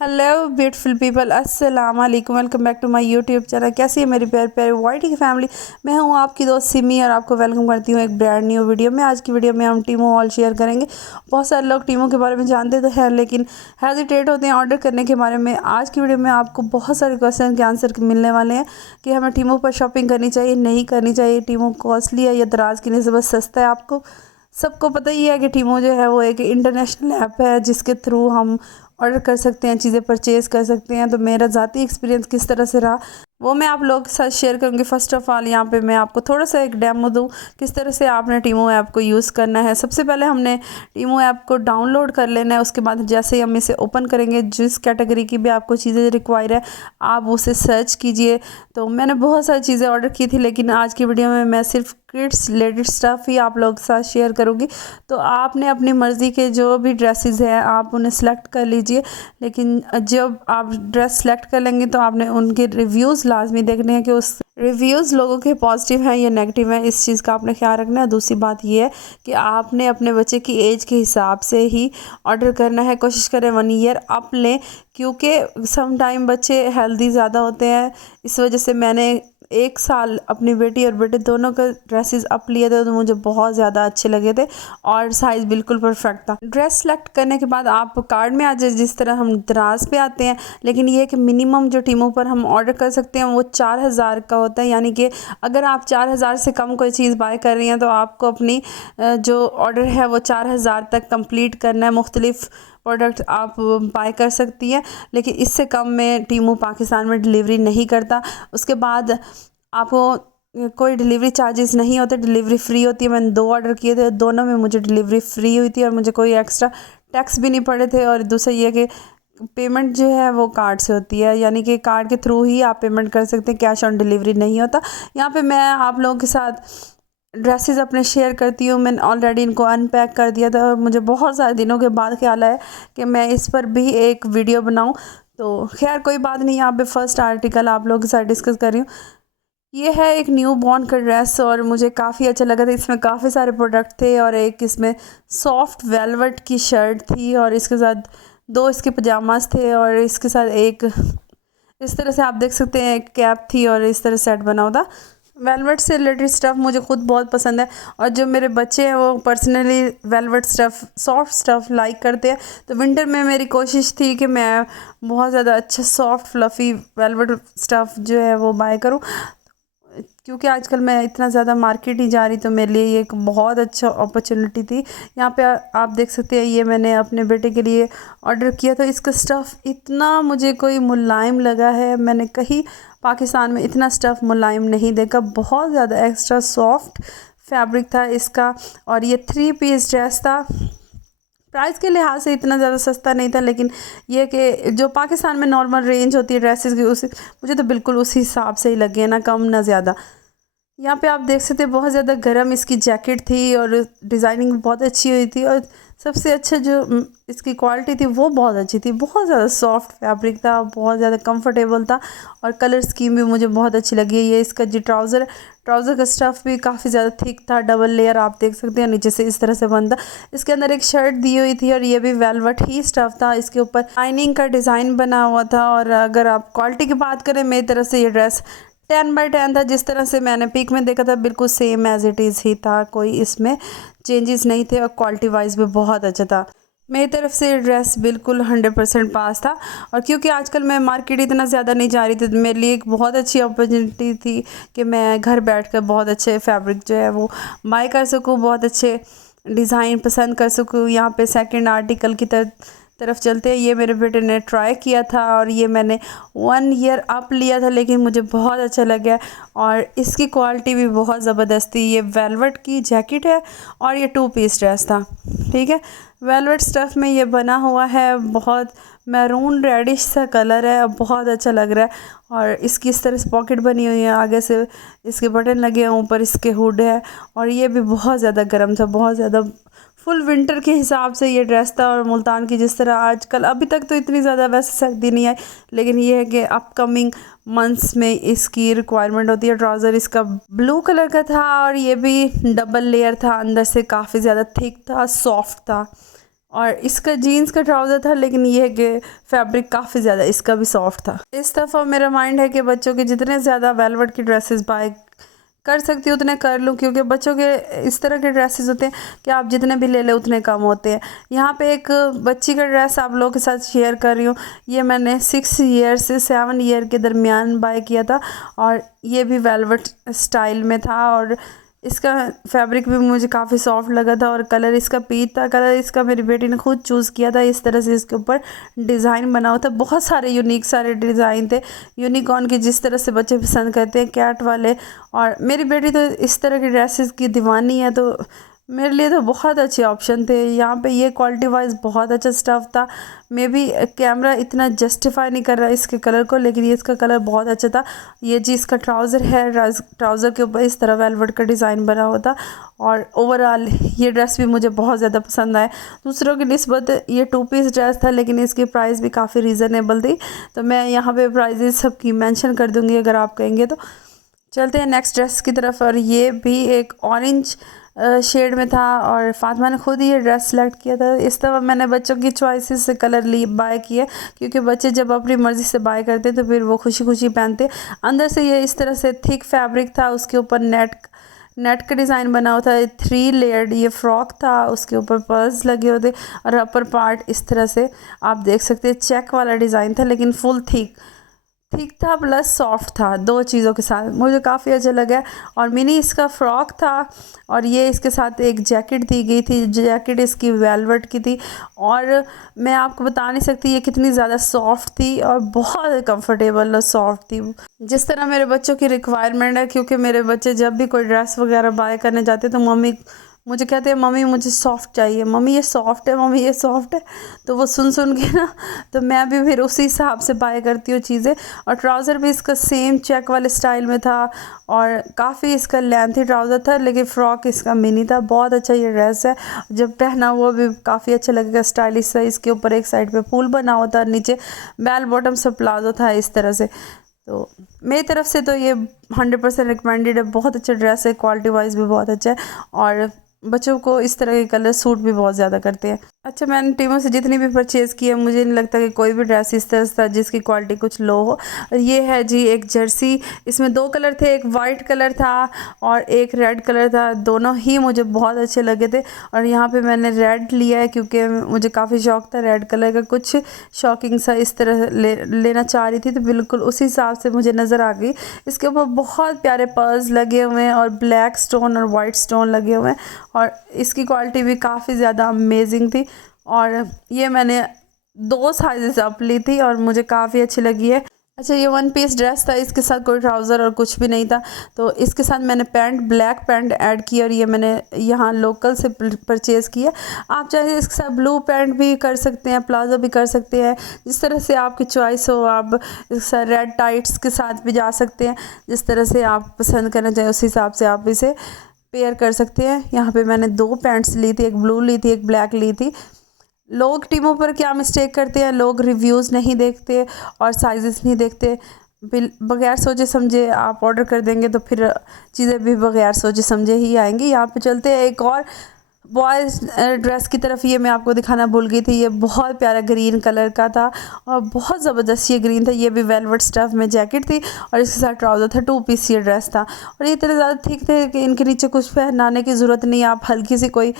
Hello beautiful people, अस्सलाम वालेकुम। Welcome back to my YouTube channel. कैसी है मेरी प्यारे प्यारे वाइटी की फैमिली। मैं हूँ आपकी दोस्त सिमी और आपको वेलकम करती हूँ एक ब्रांड न्यू वीडियो में। आज की वीडियो में हम टीमो हॉल शेयर करेंगे। बहुत सारे लोग टीमो के बारे में जानते तो हैं लेकिन हेजिटेट होते हैं ऑर्डर करने के बारे में। आज की वीडियो में आपको बहुत सारे क्वेश्चन के आंसर मिलने वाले हैं कि हमें टीमो पर शॉपिंग करनी चाहिए, नहीं करनी चाहिए, टीमो कॉस्टली है या दराज की नस्बत सस्ता है। आपको सबको पता ही है कि टीमो जो है वो एक इंटरनेशनल ऐप है जिसके थ्रू हम ऑर्डर कर सकते हैं, चीज़ें परचेज़ कर सकते हैं। तो मेरा ज़ाती एक्सपीरियंस किस तरह से रहा वो मैं आप लोगों के साथ शेयर करूँगी। फ़र्स्ट ऑफ़ ऑल यहाँ पे मैं आपको थोड़ा सा एक डेमो दूँ किस तरह से आपने टीमो ऐप को यूज़ करना है। सबसे पहले हमने टीमो ऐप को डाउनलोड कर लेना है। उसके बाद जैसे ही हम इसे ओपन करेंगे, जिस कैटेगरी की भी आपको चीज़ें रिक्वायर है आप उसे सर्च कीजिए। तो मैंने बहुत सारी चीज़ें ऑर्डर की थी लेकिन आज की वीडियो में मैं सिर्फ किड्स रिलेटेड स्टफ़ ही आप लोगों के साथ शेयर करूँगी। तो आपने अपनी मर्ज़ी के जो भी ड्रेसेस हैं आप उन्हें सेलेक्ट कर लीजिए। लेकिन जब आप ड्रेस सेलेक्ट कर लेंगे तो आपने उनके रिव्यूज़ लाजमी देखने हैं कि उस रिव्यूज़ लोगों के पॉजिटिव हैं या नेगेटिव हैं। इस चीज़ का आपने ख्याल रखना है। दूसरी बात ये है कि आपने अपने बच्चे की एज के हिसाब से ही ऑर्डर करना है। कोशिश करें 1 ईयर अप लें क्योंकि सम टाइम बच्चे हेल्दी ज़्यादा होते हैं। इस वजह से मैंने 1 साल अपनी बेटी और बेटे दोनों के ड्रेसेस अप लिए थे तो मुझे बहुत ज़्यादा अच्छे लगे थे और साइज़ बिल्कुल परफेक्ट था। ड्रेस सेलेक्ट करने के बाद आप कार्ड में आ जाए जिस तरह हम दराज पे आते हैं। लेकिन ये है कि मिनिमम जो टीमों पर हम ऑर्डर कर सकते हैं वो 4000 का होता है। यानी कि अगर आप 4000 से कम कोई चीज़ बाय कर रही हैं तो आपको अपनी जो ऑर्डर है वो 4000 तक कंप्लीट करना है। मुख्तलिफ प्रोडक्ट आप बाय कर सकती हैं लेकिन इससे कम में टीमू पाकिस्तान में डिलीवरी नहीं करता। उसके बाद आपको कोई डिलीवरी चार्जेस नहीं होते, डिलीवरी फ्री होती है। मैंने 2 ऑर्डर किए थे, दोनों में मुझे डिलीवरी फ्री हुई थी और मुझे कोई एक्स्ट्रा टैक्स भी नहीं पड़े थे। और दूसरा ये कि पेमेंट जो है वो कार्ड से होती है, यानी कि कार्ड के थ्रू ही आप पेमेंट कर सकते हैं, कैश ऑन डिलीवरी नहीं होता। यहाँ पे मैं आप लोगों के साथ ड्रेसेस अपने शेयर करती हूँ। मैंने ऑलरेडी इनको अनपैक कर दिया था और मुझे बहुत सारे दिनों के बाद ख्याल आया कि मैं इस पर भी एक वीडियो बनाऊँ। तो खैर कोई बात नहीं, यहाँ पे फर्स्ट आर्टिकल आप लोगों के साथ डिस्कस कर रही हूँ। ये है एक न्यू बॉर्न का ड्रेस और मुझे काफ़ी अच्छा लगा था। इसमें काफ़ी सारे प्रोडक्ट थे और एक इसमें सॉफ्ट वेलवेट की शर्ट थी और इसके साथ 2 इसके पजामास थे और इसके साथ एक इस तरह से आप देख सकते हैं एक कैप थी और इस तरह सेट बना हुआ था। वेलवेट से रिलेटेड स्टफ़ मुझे खुद बहुत पसंद है और जो मेरे बच्चे हैं वो personally velvet stuff soft stuff like करते हैं। तो विंटर में मेरी कोशिश थी कि मैं बहुत ज़्यादा अच्छा सॉफ्ट फ्लफ़ी वेलवेट स्टफ़ जो है वो बाय करूं क्योंकि आजकल मैं इतना ज़्यादा मार्केट ही जा रही तो मेरे लिए ये एक बहुत अच्छा अपॉर्चुनिटी थी। यहाँ पे आप देख सकते हैं ये मैंने अपने बेटे के लिए ऑर्डर किया था। इसका स्टफ़ इतना मुझे कोई मुलायम लगा है, मैंने कहीं पाकिस्तान में इतना स्टफ़ मुलायम नहीं देखा। बहुत ज़्यादा एक्स्ट्रा सॉफ्ट फैब्रिक था इसका और ये 3 पीस ड्रेस था। प्राइस के लिहाज से इतना ज़्यादा सस्ता नहीं था लेकिन ये कि जो पाकिस्तान में नॉर्मल रेंज होती है ड्रेसेस की उस मुझे तो बिल्कुल उसी हिसाब से ही लगे, ना कम ना ज़्यादा। यहाँ पे आप देख सकते हैं बहुत ज़्यादा गर्म इसकी जैकेट थी और डिज़ाइनिंग बहुत अच्छी हुई थी और सबसे अच्छा जो इसकी क्वालिटी थी वो बहुत अच्छी थी। बहुत ज़्यादा सॉफ्ट फैब्रिक था, बहुत ज़्यादा कंफर्टेबल था और कलर स्कीम भी मुझे बहुत अच्छी लगी। ये इसका जो ट्राउज़र का स्टफ़ भी काफ़ी ज़्यादा थिक था, डबल लेयर आप देख सकते हैं, नीचे से इस तरह से बनता। इसके अंदर एक शर्ट दी हुई थी और ये भी वेलवेट ही स्टफ़ था। इसके ऊपर लाइनिंग का डिज़ाइन बना हुआ था और अगर आप क्वालिटी की बात करें मेरी तरफ से ये ड्रेस 10/10 था। जिस तरह से मैंने पिक में देखा था बिल्कुल सेम एज इट इज़ ही था, कोई इसमें चेंजेस नहीं थे और क्वालिटी वाइज भी बहुत अच्छा था। मेरी तरफ से ड्रेस बिल्कुल 100% पास था और क्योंकि आजकल मैं मार्केट इतना ज़्यादा नहीं जा रही थी तो मेरे लिए एक बहुत अच्छी अपॉर्चुनिटी थी कि मैं घर बैठकर बहुत अच्छे फैब्रिक जो है वो बाय कर सकूँ, बहुत अच्छे डिज़ाइन पसंद कर सकूँ। यहाँ पे सेकंड आर्टिकल की तरफ चलते हैं। ये मेरे बेटे ने ट्राई किया था और ये मैंने 1 ईयर अप लिया था लेकिन मुझे बहुत अच्छा लगा और इसकी क्वालिटी भी बहुत ज़बरदस्त थी। ये वेलवेट की जैकेट है और ये 2 पीस ड्रेस था, ठीक है। वेलवेट स्टफ़ में ये बना हुआ है, बहुत मैरून रेडिश सा कलर है, बहुत अच्छा लग रहा है और इसकी इस तरह से पॉकेट बनी हुई है, आगे से इसके बटन लगे हैं, ऊपर इसके हुड है और ये भी बहुत ज़्यादा गर्म था, बहुत ज़्यादा फुल विंटर के हिसाब से ये ड्रेस था। और मुल्तान की जिस तरह आजकल अभी तक तो इतनी ज़्यादा वैसे सर्दी नहीं आई लेकिन ये है कि अपकमिंग मंथ्स में इसकी रिक्वायरमेंट होती है। ट्राउज़र इसका ब्लू कलर का था और ये भी डबल लेयर था, अंदर से काफ़ी ज़्यादा थिक था, सॉफ्ट था। और इसका जीन्स का ट्राउज़र था, लेकिन ये है कि फैब्रिक काफ़ी ज़्यादा इसका भी सॉफ्ट था। इस दफ़ा मेरा माइंड है कि बच्चों के जितने ज़्यादा वेलवेट की ड्रेसेस बाय कर सकती हूँ उतने कर लूँ, क्योंकि बच्चों के इस तरह के ड्रेसेस होते हैं कि आप जितने भी ले लें उतने कम होते हैं। यहाँ पे एक बच्ची का ड्रेस आप लोगों के साथ शेयर कर रही हूँ। ये मैंने 6 ईयर से 7 ईयर के दरमियान बाय किया था और ये भी वेलवेट स्टाइल में था और इसका फैब्रिक भी मुझे काफ़ी सॉफ्ट लगा था और कलर इसका पीच था। कलर इसका मेरी बेटी ने खुद चूज़ किया था। इस तरह से इसके ऊपर डिज़ाइन बना हुआ था। बहुत सारे यूनिक सारे डिज़ाइन थे, यूनिकॉर्न के, जिस तरह से बच्चे पसंद करते हैं, कैट वाले। और मेरी बेटी तो इस तरह की ड्रेसेस की दीवानी है, तो मेरे लिए तो बहुत अच्छे ऑप्शन थे। यहाँ पे ये क्वालिटी वाइज बहुत अच्छा स्टफ़ था। मे बी कैमरा इतना जस्टिफाई नहीं कर रहा इसके कलर को, लेकिन ये इसका कलर बहुत अच्छा था। ये जी इसका ट्राउज़र है, ट्राउज़र के ऊपर इस तरह वेलवेट का डिज़ाइन बना हुआ था और ओवरऑल ये ड्रेस भी मुझे बहुत ज़्यादा पसंद आया। दूसरों की निस्बत ये 2 पीस ड्रेस था, लेकिन इसकी प्राइस भी काफ़ी रीज़नेबल थी, तो मैं यहाँ पे प्राइजेस सबकी मेंशन कर दूँगी अगर आप कहेंगे तो। चलते हैं नेक्स्ट ड्रेस की तरफ। और ये भी एक ऑरेंज शेड में था और फातिमा ने खुद ये ड्रेस सेलेक्ट किया था। इस दफ़ा मैंने बच्चों की चॉइसेस से कलर बाय किए, क्योंकि बच्चे जब अपनी मर्ज़ी से बाय करते तो फिर वो खुशी खुशी पहनते। अंदर से ये इस तरह से थिक फैब्रिक था, उसके ऊपर नेट का डिज़ाइन बना हुआ था। 3 लेयर्ड ये फ्रॉक था, उसके ऊपर पर्ल्स लगे होते और अपर पार्ट इस तरह से आप देख सकते हैं चेक वाला डिज़ाइन था, लेकिन फुल थिक था प्लस सॉफ्ट था। 2 चीज़ों के साथ मुझे काफ़ी अच्छा लगा। और मिनी इसका फ़्रॉक था और ये इसके साथ एक जैकेट दी गई थी। जैकेट इसकी वेलवेट की थी और मैं आपको बता नहीं सकती ये कितनी ज़्यादा सॉफ्ट थी और बहुत कंफर्टेबल और सॉफ्ट थी, जिस तरह मेरे बच्चों की रिक्वायरमेंट है। क्योंकि मेरे बच्चे जब भी कोई ड्रेस वगैरह बाय करने जाते तो मम्मी मुझे कहते हैं मम्मी मुझे सॉफ्ट चाहिए, मम्मी ये सॉफ्ट है, मम्मी ये सॉफ्ट है। तो वो सुन के ना, तो मैं भी फिर उसी हिसाब से बाय करती हूँ चीज़ें। और ट्राउज़र भी इसका सेम चेक वाले स्टाइल में था और काफ़ी इसका लेंथी ट्राउज़र था, लेकिन फ़्रॉक इसका मिनी था। बहुत अच्छा ये ड्रेस है, जब पहना हुआ भी काफ़ी अच्छा लगेगा, स्टाइलिश सा। इसके ऊपर एक साइड पे फूल बना हुआ था, नीचे बेल बॉटम सा प्लाजो था इस तरह से। तो मेरी तरफ से तो ये 100% रिकमेंडेड है। बहुत अच्छा ड्रेस है, क्वालिटी वाइज भी बहुत अच्छा है और बच्चों को इस तरह के कलर सूट भी बहुत ज़्यादा करते हैं। अच्छा, मैंने टीमों से जितनी भी परचेज़ की है, मुझे नहीं लगता कि कोई भी ड्रेस इस तरह से जिसकी क्वालिटी कुछ लो हो। ये है जी एक जर्सी, इसमें 2 कलर थे, एक वाइट कलर था और एक रेड कलर था। दोनों ही मुझे बहुत अच्छे लगे थे और यहाँ पे मैंने रेड लिया है क्योंकि मुझे काफ़ी शौक था रेड कलर का। कुछ शॉकिंग सा इस तरह लेना चाह रही थी, तो बिल्कुल उसी हिसाब से मुझे नज़र आ गई। इसके ऊपर बहुत प्यारे पर्ल्स लगे हुए हैं और ब्लैक स्टोन और वाइट स्टोन लगे हुए हैं और इसकी क्वालिटी भी काफ़ी ज़्यादा अमेजिंग थी। और ये मैंने 2 साइज़ अप ली थी और मुझे काफ़ी अच्छी लगी है। अच्छा, ये 1 पीस ड्रेस था, इसके साथ कोई ट्राउज़र और कुछ भी नहीं था, तो इसके साथ मैंने ब्लैक पैंट ऐड की और ये मैंने यहाँ लोकल से परचेज़ किया। आप चाहे इसके साथ ब्लू पैंट भी कर सकते हैं, प्लाजो भी कर सकते हैं, जिस तरह से आपकी चॉइस हो। आप इसके साथ रेड टाइट्स के साथ भी जा सकते हैं, जिस तरह से आप पसंद करना चाहें उस हिसाब से आप इसे पेयर कर सकते हैं। यहाँ पे मैंने 2 पैंट्स ली थी, एक ब्लू ली थी, एक ब्लैक ली थी। लोग टीमों पर क्या मिस्टेक करते हैं, लोग रिव्यूज़ नहीं देखते और साइजेस नहीं देखते। बगैर सोचे समझे आप ऑर्डर कर देंगे तो फिर चीज़ें भी बगैर सोचे समझे ही आएंगी। यहाँ पे चलते हैं एक और बॉयज़ ड्रेस की तरफ। ये मैं आपको दिखाना भूल गई थी। ये बहुत प्यारा ग्रीन कलर का था और बहुत ज़बरदस्त ये ग्रीन था। ये भी वेलवेट स्टफ़ में जैकेट थी और इसके साथ ट्राउज़र था। 2 पीस ये ड्रेस था और ये इतने ज़्यादा थिक थे कि इनके नीचे कुछ पहनाने की ज़रूरत नहीं। आप हल्की सी कोई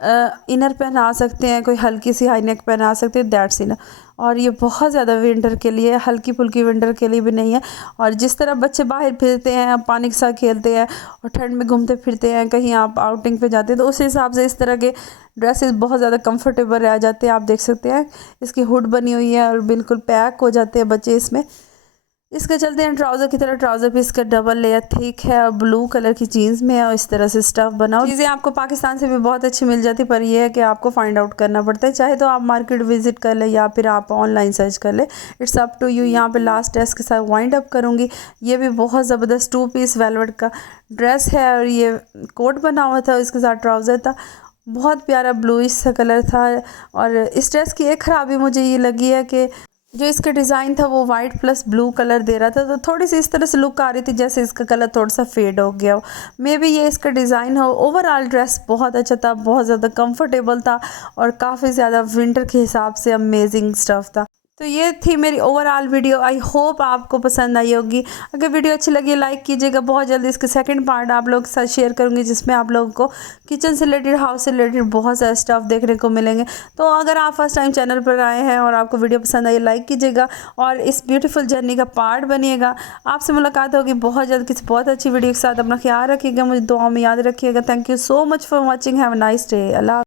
इनर पहना सकते हैं, कोई हल्की सी हाई नेक पहना सकते हैं, दैट्स इनफ। और ये बहुत ज़्यादा विंटर के लिए, हल्की फुल्की विंटर के लिए भी नहीं है। और जिस तरह बच्चे बाहर फिरते हैं, पानी के साथ खेलते हैं और ठंड में घूमते फिरते हैं, कहीं आप आउटिंग पे जाते हैं, तो उस हिसाब से इस तरह के ड्रेसेस बहुत ज़्यादा कंफर्टेबल रह जाते हैं। आप देख सकते हैं इसकी हुड बनी हुई है और बिल्कुल पैक हो जाते हैं बच्चे इसमें। इसके चलते हैं ट्राउज़र की तरह। ट्राउज़र भी इसका डबल लेयर थिक है और ब्लू कलर की जीन्स में है और इस तरह से स्टफ़ बना हो। चीज़ें आपको पाकिस्तान से भी बहुत अच्छी मिल जाती, पर यह है कि आपको फाइंड आउट करना पड़ता है। चाहे तो आप मार्केट विजिट कर ले या फिर आप ऑनलाइन सर्च कर ले, इट्स अप टू यू। यहाँ पे लास्ट ड्रेस के साथ वाइंड अप करूँगी। ये भी बहुत ज़बरदस्त 2 पीस वेलवेट का ड्रेस है और ये कोट बना हुआ था, इसके साथ ट्राउज़र था। बहुत प्यारा ब्लूइश सा कलर था। और इस ड्रेस की एक ख़राबी मुझे ये लगी है कि जो इसका डिज़ाइन था वो वाइट प्लस ब्लू कलर दे रहा था, तो थोड़ी सी इस तरह से लुक आ रही थी जैसे इसका कलर थोड़ा सा फेड हो गया हो। मे बी ये इसका डिज़ाइन हो। ओवरऑल ड्रेस बहुत अच्छा था, बहुत ज़्यादा कंफर्टेबल था और काफ़ी ज़्यादा विंटर के हिसाब से अमेजिंग स्टफ़ था। तो ये थी मेरी ओवरऑल वीडियो। आई होप आपको पसंद आई होगी। अगर वीडियो अच्छी लगी लाइक कीजिएगा। बहुत जल्दी इसके सेकंड पार्ट आप लोग के साथ शेयर करूँगी, जिसमें आप लोगों को किचन से रिलेटेड, हाउस से रिलेटेड बहुत सारे स्टफ़ देखने को मिलेंगे। तो अगर आप फर्स्ट टाइम चैनल पर आए हैं और आपको वीडियो पसंद आई, लाइक कीजिएगा और इस ब्यूटीफुल जर्नी का पार्ट बनिएगा। आपसे मुलाकात होगी बहुत जल्द किसी बहुत अच्छी वीडियो के साथ। अपना ख्याल रखिएगा, मुझे दुआ में याद रखिएगा। Thank you so much for watching. Have a nice day. Allah.